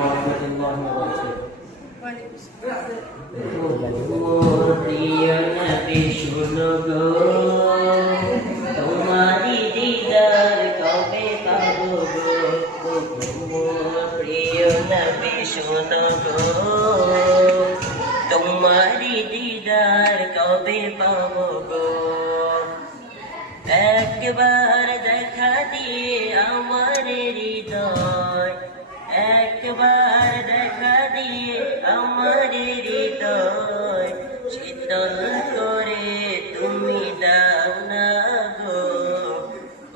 warahmatullahi wabarakatuh. প্রিয় নবী শুনো গো, তোমারি দিদার কবে পাবো গো। প্রিয় নবী শুনো গো, তোমারি দিদার কবে পাবো গো। একবার দেখা দিয়ে আমার হৃদয়, একবার দেখা দিয়ে আমার হৃদয় শীতল করে তুমি দাও না গো।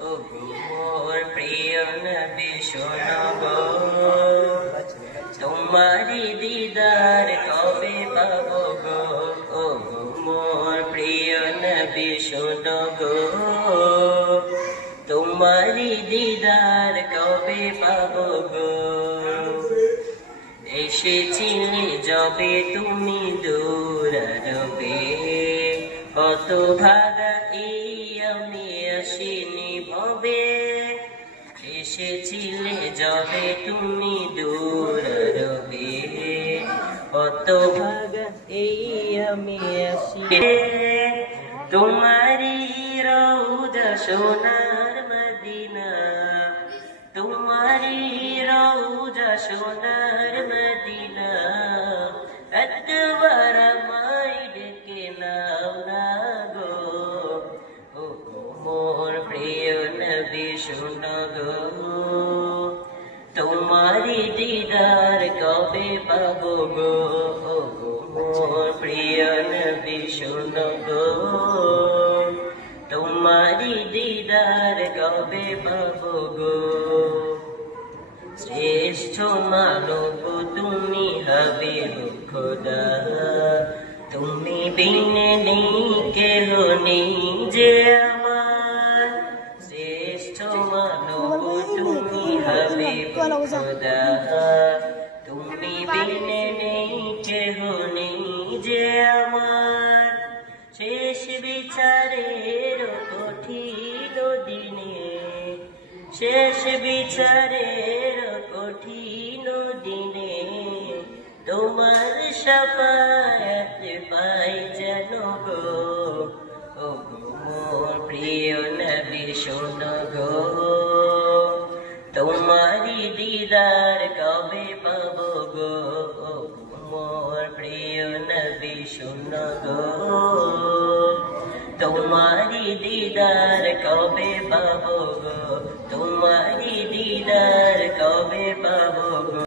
ও গো মোর প্রিয় নবী শোনো গো, তোমারি দিদার কবে পাবো গো। ও গো মোর প্রিয় নবী শোনো গো, তোমারি দিদার কবে পাবো গো। এসেছিলে যবে তুমি দূর রবে, কত ভাগা এই আমি আসিনি ভবে। এসেছিলে যবে তুমি দূর রবে, কত ভাগা এই আমি আসিনি। তোমারি রওজা সোনার মদিনা, তোমারি রওজা সোনার মদিনা, একবার আমায় ডেকে নাও না গো। ও গো মোর প্রিয় নবী শোনো গো, তোমারি দিদার কবে পাবো গো। ও গো মোর প্রিয় নবী শোনো গো, তোমারি দিদার কবে পাবো গো। শ্রেষ্ঠ মানব তুমি হাবিব খোদা, তুমি বিনে নেই কেহ নেই যে আমার। শ্রেষ্ঠ মানব তুমি হাবিব খোদা, তুমি বিনে নেই কেহ নেই যে আমার। শেষ বিচারের কঠিন দিনে, শেষ বিচারের কঠিন দিনে, তোমার শাফায়াত পাই যেন গো। ও গো মোর প্রিয় নবী শোনো গো, তোমারি দিদার কবে পাবো গো। ও গো মোর প্রিয় নবী শোনো গো, তোমারি দিদার কবে পাবো গো। তোমারি দিদার কবে পাবো গো।